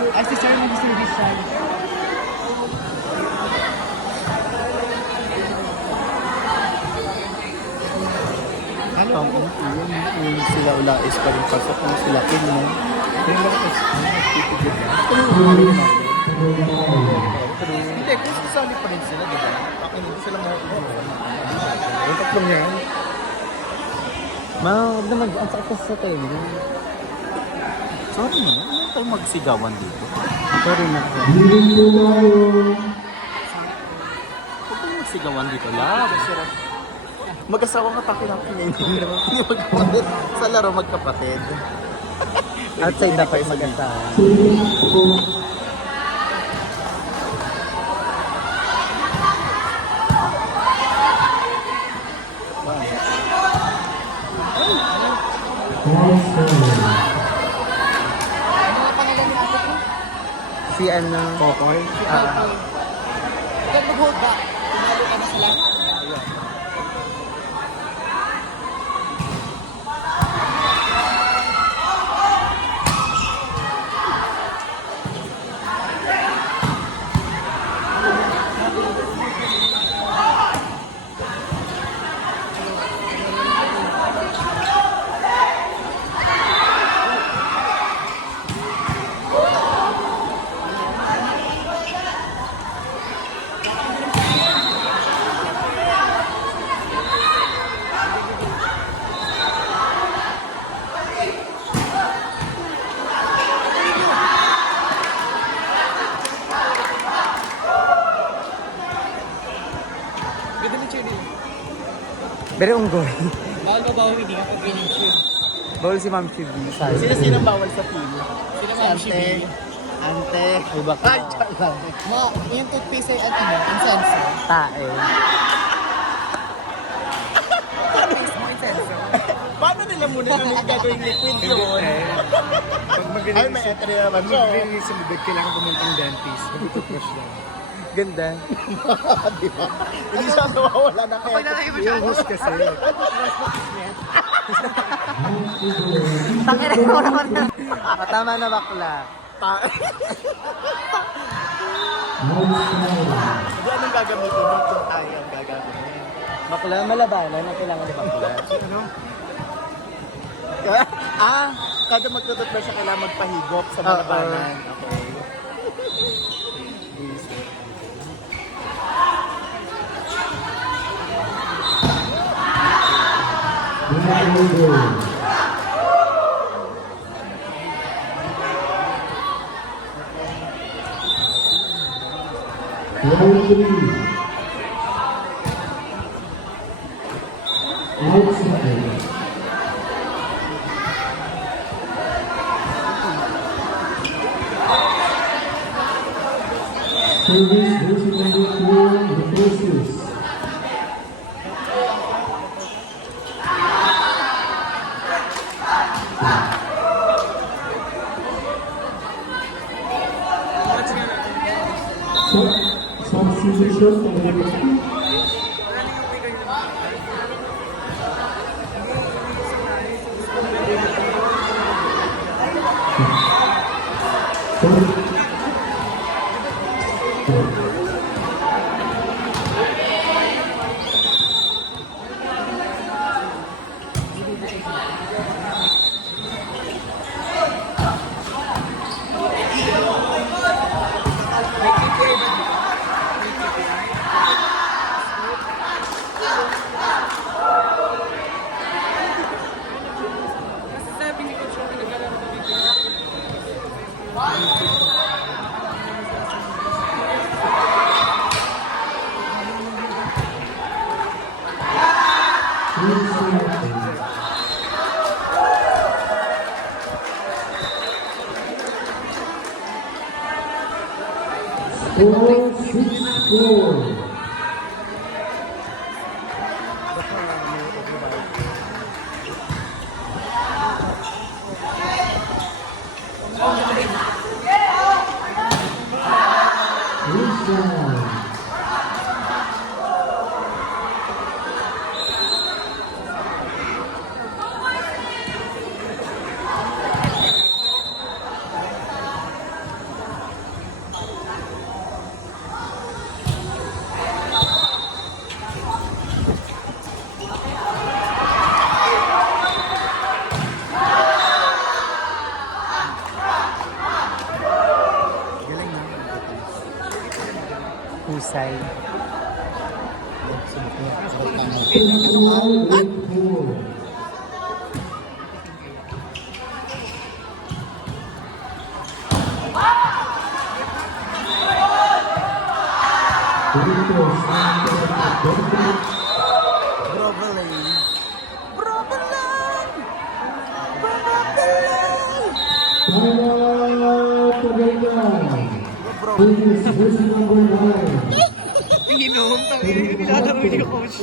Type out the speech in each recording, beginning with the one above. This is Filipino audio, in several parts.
Ay, si Sir mag-service siya. Ano? Yung sila ulais pa rin pasok ng sila kin mo. Yung mga nagtitigil na. Hindi, kung sasali pa rin sila, di ba? Bakit hindi sila makukuha? Yung tatlong yan. Huwag na mag-ansakos sa tayo. Sorry naman, ano tayo magsigawan dito? Sorry na po. Huwag tayo magsigawan dito, love. Mag-asawa ka tayo natin ngayon. Hindi magkapatid. Sa laro magkapatid. Outside na kayo mag-asawa. Si ano? Kokoy? Si Kokoy. Huwag mag-hold back. Tumalo ka na sila. Ganda ni Chidi. Very unggoy. Bawal ba bawal hindi kapag ganyan siya? Bawal si Ma'am Chibi. Sino bawal sa pili? Sila Si mga Ante. shibi. Ante. Ay, baka. Ay, tiyan lang. Yung toothpaste ay ano, incense. Tae. Paano nila muna namin gagawing liquid yun? Ay, may entry naman siya. Maglilinis sa bibig, kailangan pumuntang dentist. Mag-toothbrush lang. Ganda. Di ba? Hindi siya nawawala na kaya. Yung host kasi. Tangina mo naman na. Tama na bakla. Hindi anong gagamitin mo kung tayo ang gagamitin? Bakla, malabanan ang kailangan ni bakla. Ano? Kada magtututbrush siya kailangan magpahigop sa malabanan. Okay. Pisay. Groveling. Inom, tangin. Nilalaro niyo coach.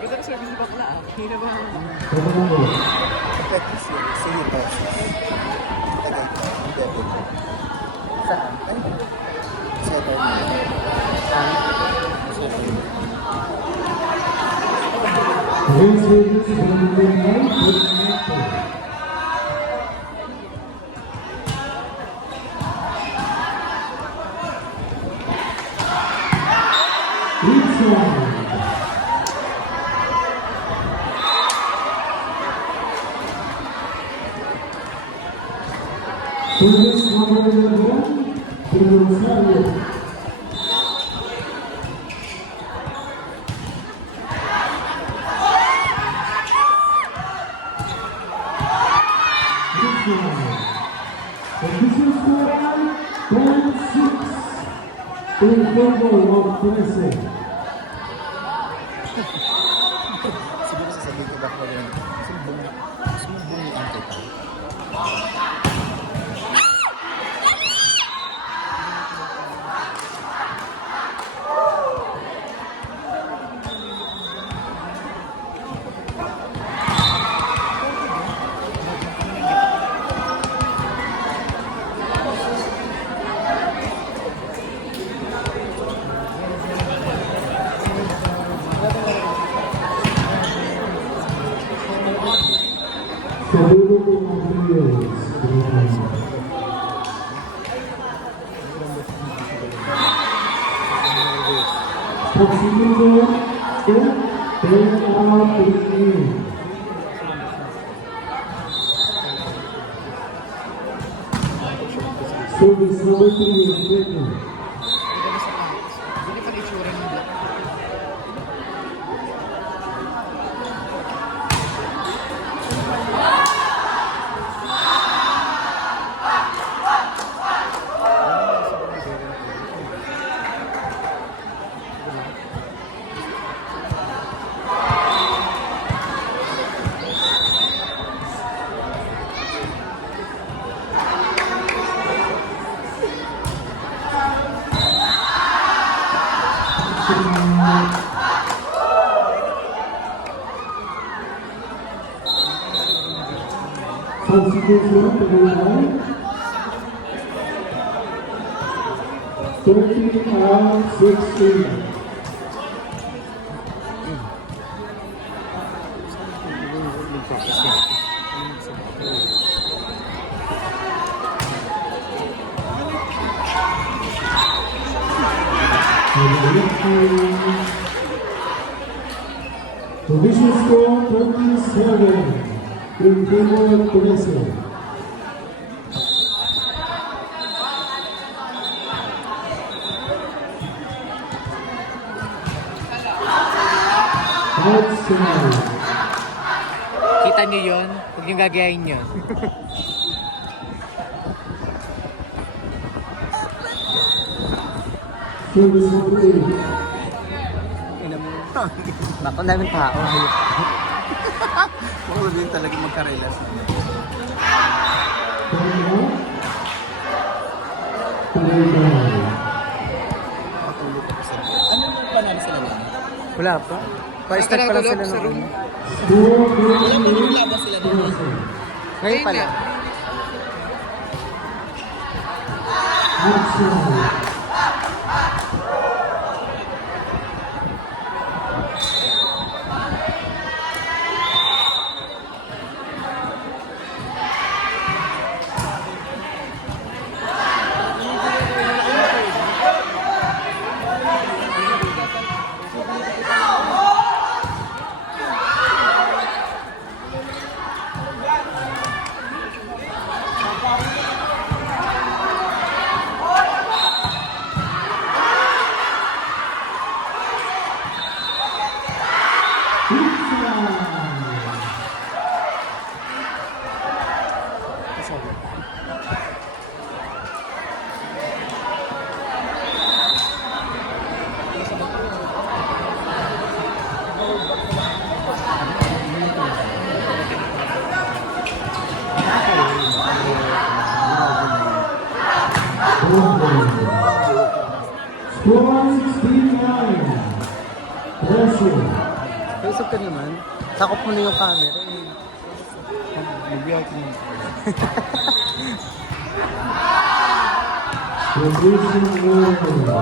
Ganda ng service ni bakla ah. Hina ba? Petis yun. Sige, petis. Tagay ko. Ang debit ko. Saan? Ay. Seven. Siguro sasabihin ko ba ko rin. Sumbong ni Ante pa. Hindi pa itsura nila. Provision score 27. Primero Teresa. Kita niyo yun? Huwag niyong gagayahin yun. Service number 8. Bako namin tao. Huwag din talaga magkarelas. Matulog ako sa ano yung panalo sila lang? Wala pa. Pa-start pa lang sila Sa room. ng Alam mo yung laban sila dito. ngayon pala. Score 69. Pressure. Kaisap ka naman. Sakop mo na yung camera eh. Mag-out mo. Position over.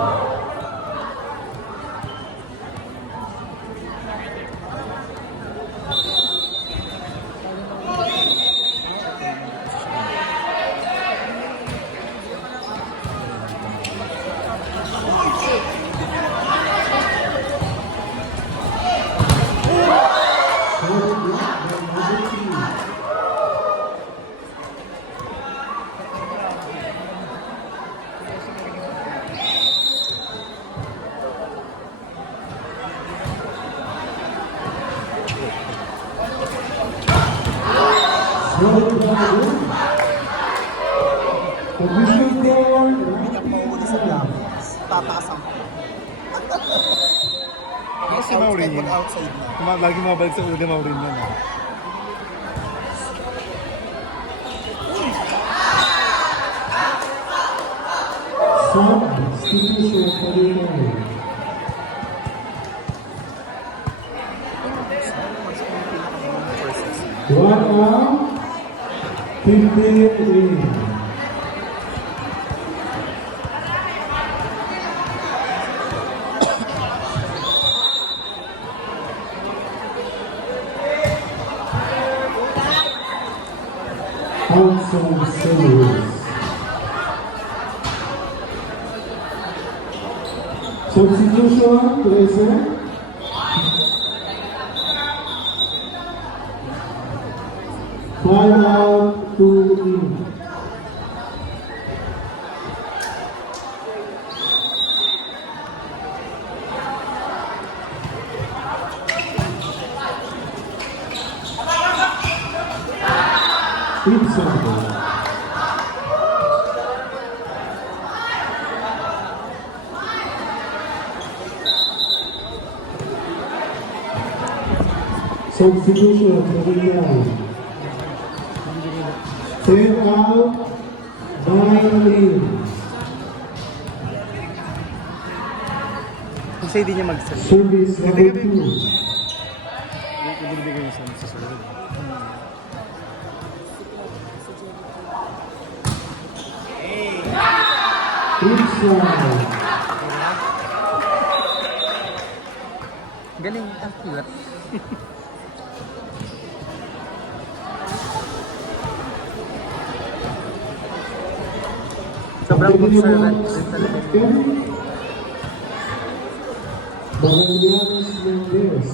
Position score. Tataas ang Si Maureen yun. outside na. Lagi mabalik sa ulo Maureen yun. Substitution for the game. One out. 15 in. Outside series. Substitution, present. Five out, 2 in. Inside. Substitution for the line. 10 out, 9 in. Kasi hindi niya mag-serve. Service number 2. Ibinibigay niya sa susunod. Inside. Galing, ang cute. Sobrang observant rin talaga. Baganyanes Mendez.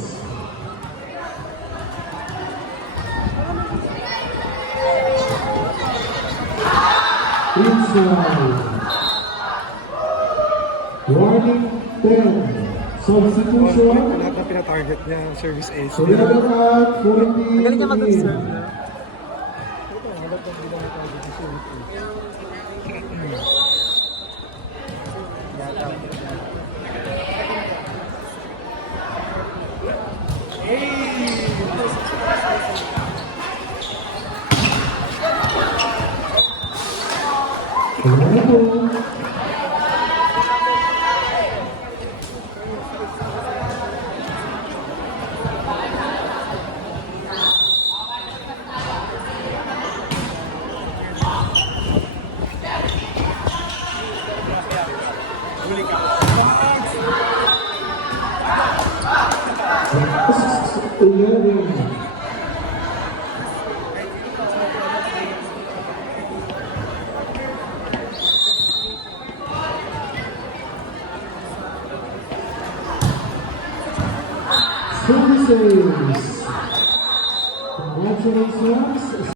Inside. Warning 10. Substitution. Lahat na pinatarget niya, service ace. 11 out, 14 Galing niya mag-observe. in. No? Bravo. Last 11. Services. Congratulations.